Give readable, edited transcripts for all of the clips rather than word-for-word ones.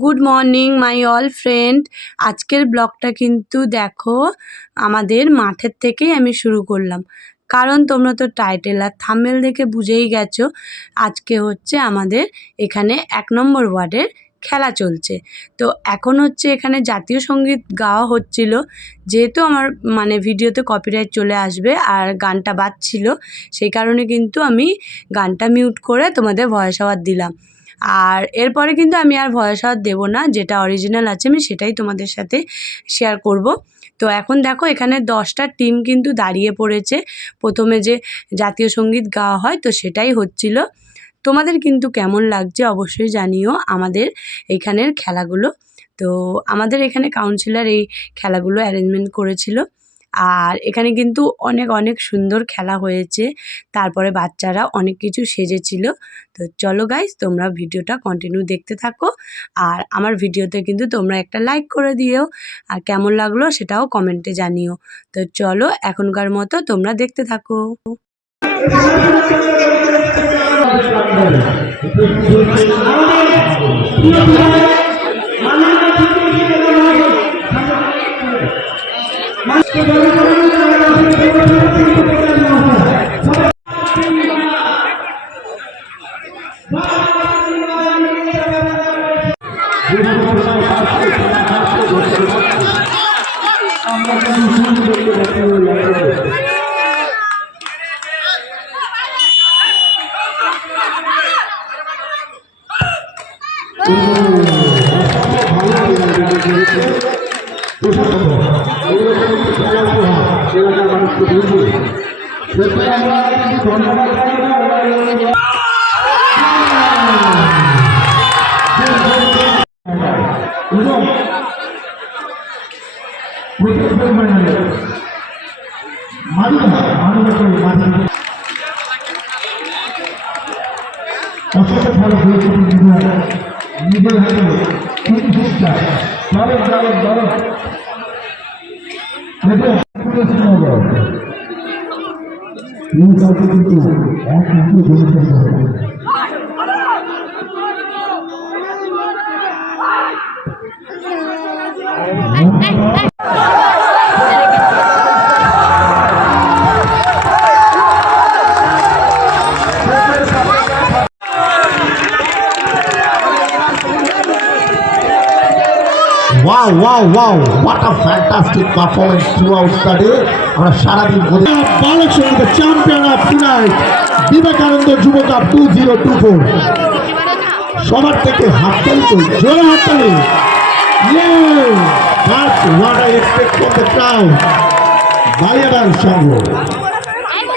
Good morning my all friend. আজকের ব্লগটা কিন্তু দেখো আমাদের মাঠের থেকেই আমি শুরু করলাম, কারণ তোমরা তো টাইটেল আর থাম্বনেল দেখে বুঝেই গেছো আজকে হচ্ছে আমাদের এখানে 1 নম্বর ওয়ার্ডের খেলা চলছে। তো এখন হচ্ছে এখানে জাতীয় সঙ্গীত গাওয়া হচ্ছিল, যেহেতু আমার ভিডিওতে কপিরাইট চলে আসবে আর গানটা বাজছিল, সেই কারণে কিন্তু আমি গানটা মিউট করে তোমাদের ভয়েস ওভার দিলাম। আর এরপরে কিন্তু আমি আর ভয়েস ওভার দেবো না, যেটা অরিজিনাল আছে আমি সেটাই তোমাদের সাথে শেয়ার করব। তো এখন দেখো এখানে 10টা টিম কিন্তু দাঁড়িয়ে পড়েছে। প্রথমে যে জাতীয় সঙ্গীত গাওয়া হয় তো সেটাই হচ্ছিল। তোমাদের কিন্তু কেমন লাগছে অবশ্যই জানিও আমাদের এইখানের খেলাগুলো। তো আমাদের এখানে কাউন্সিলর এই খেলাগুলো অ্যারেঞ্জমেন্ট করেছিল। আর এখানে কিন্তু অনেক অনেক সুন্দর খেলা হয়েছে, তারপরে বাচ্চারা অনেক কিছু সেজেছিল। তো চলো গাইস, তোমরা ভিডিওটা কন্টিনিউ দেখতে থাকো, আর আমার ভিডিওতে কিন্তু তোমরা একটা লাইক করে দিও, আর কেমন লাগলো সেটাও কমেন্টে জানিও। তো চলো এখনকার মতো তোমরা দেখতে থাকো। নিজের হাতে কিন্তু চেষ্টা কিন্তু এক Wow, wow, wow, what a fantastic performance throughout the day. আমরা সারাদিন Balakshmi, the champion of tonight, Vivekananda Juba Cup 2024. সবার থেকে হাততালি তো জোরে হাততালি। Yeah, that's what I expect from the crowd. Bayadan Sangho.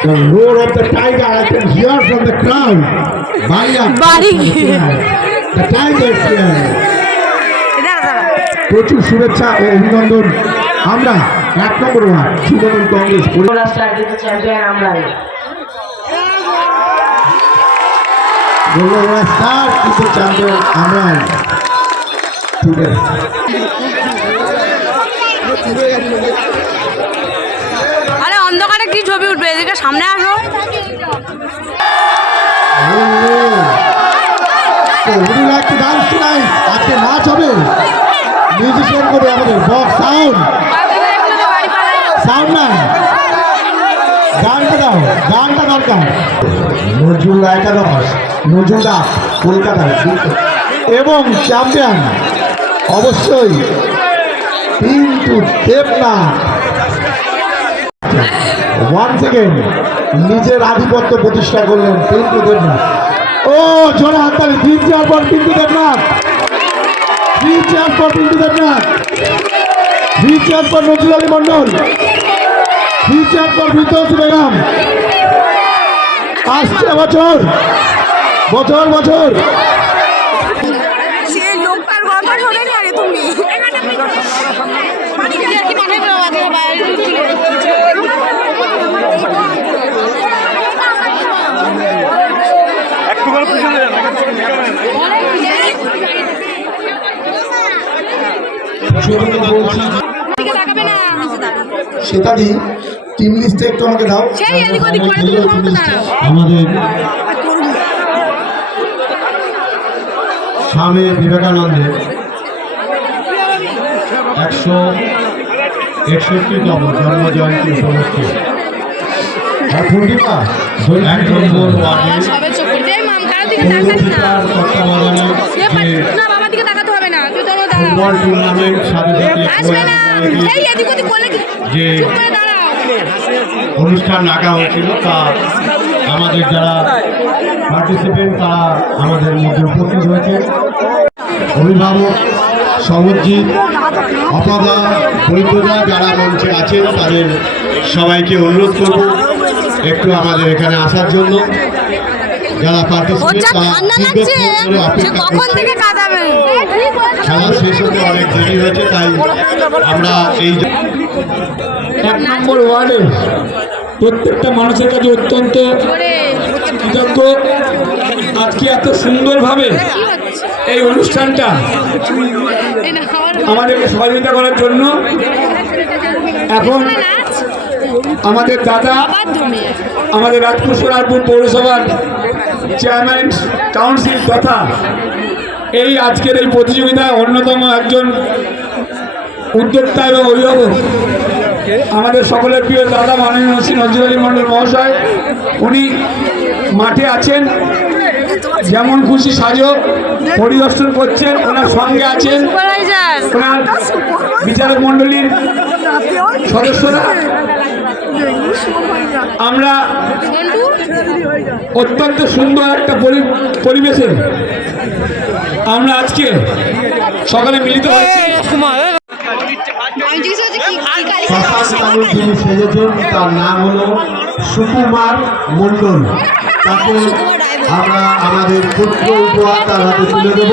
The roar of the tiger I can hear from the crowd. The tiger is here. প্রচুর শুভেচ্ছা ও অভিনন্দন। আমরা 1 নম্বর ওয়ার্ড তৃণমূল কংগ্রেস চ্যাম্পিয়ন আমরা কিন্তু চ্যাম্পিয়ন আমরা। আরে অন্ধকারে কি ছবি উঠবে, এদিকে সামনে আসো। আজকে নাচ হবে, মিউজিশিয়ান করে আমাদের বক্স সাউন্ড গানটা দাও, গানটা দরকার। নজরুল একাদশ, নজরুলদা কলকাতায় এবং চ্যাম্পিয়ন অবশ্যই কিন্তু দেবনাথ। ওয়ান সেকেন্ড নিজের আধিপত্য প্রতিষ্ঠা করলেন কিন্তু দেবনাথ। ও জোরে হাততালি। 3 চেয়ার পর কিন্তু দেবনাথ, 3 চেয়ার পর কিন্তু দেবনাথ, 3 চেয়ার পর নজরুল আলী মন্ডল, 3 চেয়ার পর বিদ্যুৎ বেগম। আসছে বছর বছর বছর সেটাদি টিম লিস্টে একটু আমাকে দাও। আমাদের স্বামী বিবেকানন্দের 161তম জন্ম জয়ন্তী উপলক্ষে পূর্ণিমা 1 নম্বর ওয়ার্ডের পৌরপিতার তত্ত্বাবধানে ফুটবল টুর্নামেন্ট সাথে যে অনুষ্ঠান রাখা হয়েছিল তা আমাদের যারা পার্টিসিপেন্ট তারা আমাদের মধ্যে উপস্থিত হয়েছে। অভিভাবক সবজিৎ অপদা বৈদ্যদা যারা মঞ্চে আছেন তাদের সবাইকে অনুরোধ করব একটু আমাদের এখানে আসার জন্য। যারা পার্টিসিপেন্ট তারা খেলা শেষ হতে অনেক দেরি হয়েছে, তাই আমরা এই 1 নম্বর ওয়ার্ডে প্রত্যেকটা মানুষের কাছে অত্যন্ত কৃতজ্ঞ। আজকে এত সুন্দরভাবে এই অনুষ্ঠানটা আমাদেরকে সহযোগিতা করার জন্য এখন আমাদের দাদা আমাদের রাজপুর সোনারপুর পৌরসভার চেয়ারম্যান কাউন্সিল তথা এই আজকের এই প্রতিযোগিতায় অন্যতম একজন উদ্যোক্তা এবং অভিভাবক আমাদের সকলের প্রিয় দাদা মাননীয় শ্রী নজরুল আলী মণ্ডল মহাশয়, উনি মাঠে আছেন, যেমন খুশি সাজো পরিদর্শন করছেন। ওনার সঙ্গে আছেন ওনার বিচারক মণ্ডলীর সদস্যরা। আমরা অত্যন্ত সুন্দর একটা পরিবেশে আমরা আজকে সকালে মিলিত হয়েছি। যিনি সেজেছেন তার নাম হলো সুকুমার মণ্ডল। তাকে আমরা আমাদের পুত্র উপহার তার হাতে তুলে দেব।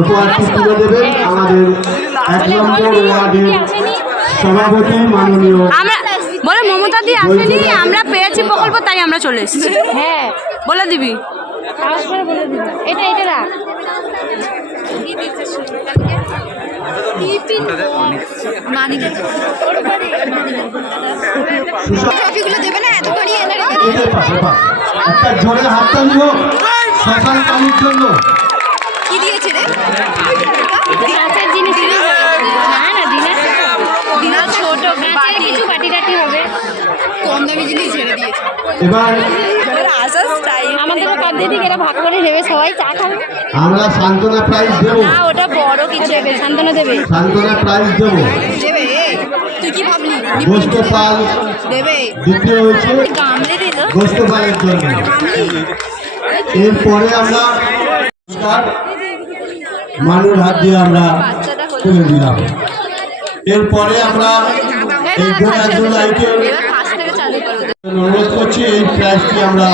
উপহারটি তুলে দেবেন আমাদের 1 নম্বর ওয়ার্ডের সভাপতি মাননীয় বলে মমতা দি আসেনি, আমরা পেয়েছি প্রকল্প তাই আমরা চলে এসেছি। হ্যাঁ বলে দিবি, এটা রাখ। ট্রফিগুলো দেবে না এত করে একটা জোরে হাততালি হোক শ্মশান কালীর জন্য। কি দিয়েছে রে? কাঁচের জিনিস না না দিনা ছোট কাঁচের কিছু বাটি টাটি হবে, কম দামি জিনিস ছেড়ে দিয়েছে। এবার আমাদের কাপ দিয়ে এরা ভাগ করে নেবে, সবাই চা খাবে। আমরা সান্ত্বনা প্রাইজ দেবো না ওটা বড় কিছু দেবে, সান্ত্বনা দেবে। সান্ত্বনা প্রাইজ দেবো। দেবে তুই কি ভাবলি? গোষ্ঠপাল দেবে দ্বিতীয় হয়েছে গামলে দিল গোষ্ঠপালের জন্য। এরপরে আমরা মানুষ হাত দিয়ে আমরা তুলে দিলাম। এরপরে আমরা এই গোড়াকে অনুরোধ করছি এই প্রাইজটি আমরা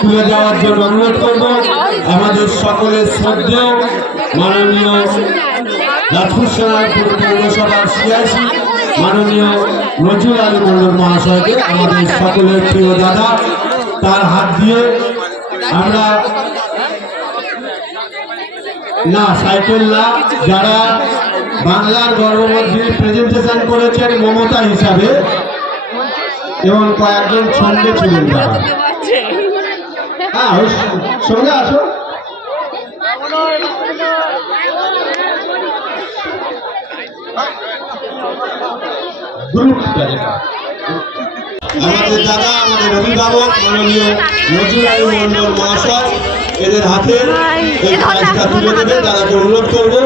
তুলে দেওয়ার জন্য অনুরোধ করব আমাদের সকলের শ্রদ্ধেয় মাননীয় রাজপুর সোনারপুর পৌরসভার সিআইসি মাননীয় নজরুল আলী মণ্ডল মহাশয়কে, আমাদের সকলের প্রিয় দাদা, তার হাত দিয়ে আমরা না সাইকেল না, যারা বাংলার গর্ভবতী প্রেজেন্টেশন করেছেন মমতা হিসাবে এবং কয়েকজন সঙ্গে ছিলেন তারা। হ্যাঁ সঙ্গে আসো। আমাদের দাদা আমাদের অভিভাবক মাননীয় নজরুল আলী মণ্ডল মহাশয় এদের হাতে এই প্রাইজটা তুলে দেবে। তাদেরকে অনুরোধ করবো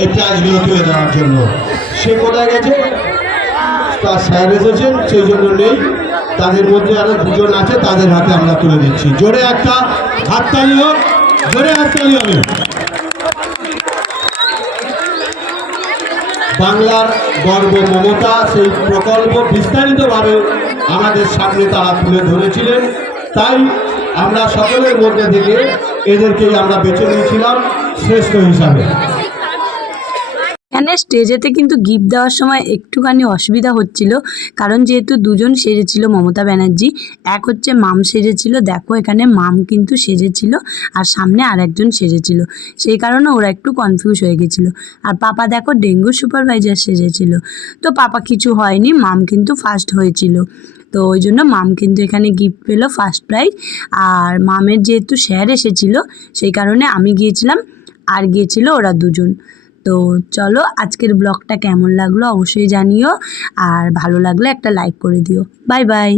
এই প্রাইজগুলো তুলে দেওয়ার জন্য। সে কোথায় গেছে? তার স্যার এসেছেন সেই জন্য নেই। তাদের মধ্যে আরো দুজন আছে, তাদের হাতে আমরা তুলে দিচ্ছি। জোরে একটা হাততালি হোক, জোরে হাততালি হবে। বাংলার গর্ব মমতা সেই প্রকল্প বিস্তারিতভাবে আমাদের সামনে তারা তুলে ধরেছিলেন, তাই আমরা সকলের মধ্যে থেকে এদেরকেই আমরা বেছে নিয়েছিলাম শ্রেষ্ঠ হিসাবে। এখানে স্টেজেতে কিন্তু গিফট দেওয়ার সময় একটুখানি অসুবিধা হচ্ছিল, কারণ যেহেতু দুজন সেজেছিল মমতা ব্যানার্জি, এক হচ্ছে মাম সেজেছিল, দেখো এখানে মাম কিন্তু সেজেছিল আর সামনে আর একজন সেজেছিল, সেই কারণে ওরা একটু কনফিউজ হয়ে গেছিলো। আর পাপা দেখো ডেঙ্গু সুপারভাইজার সেজেছিল, তো পাপা কিছু হয়নি, মাম কিন্তু ফার্স্ট হয়েছিল, তো ওই জন্য মাম কিন্তু এখানে গিফট পেলো ফার্স্ট প্রাইজ। আর মামের যেহেতু স্যার এসেছিলো সেই কারণে আমি গিয়েছিলাম আর গিয়েছিল ওরা দুজন। তো চলো, আজকের ব্লগটা কেমন লাগলো অবশ্যই জানিও, আর ভালো লাগলে একটা লাইক করে দিও। Bye bye.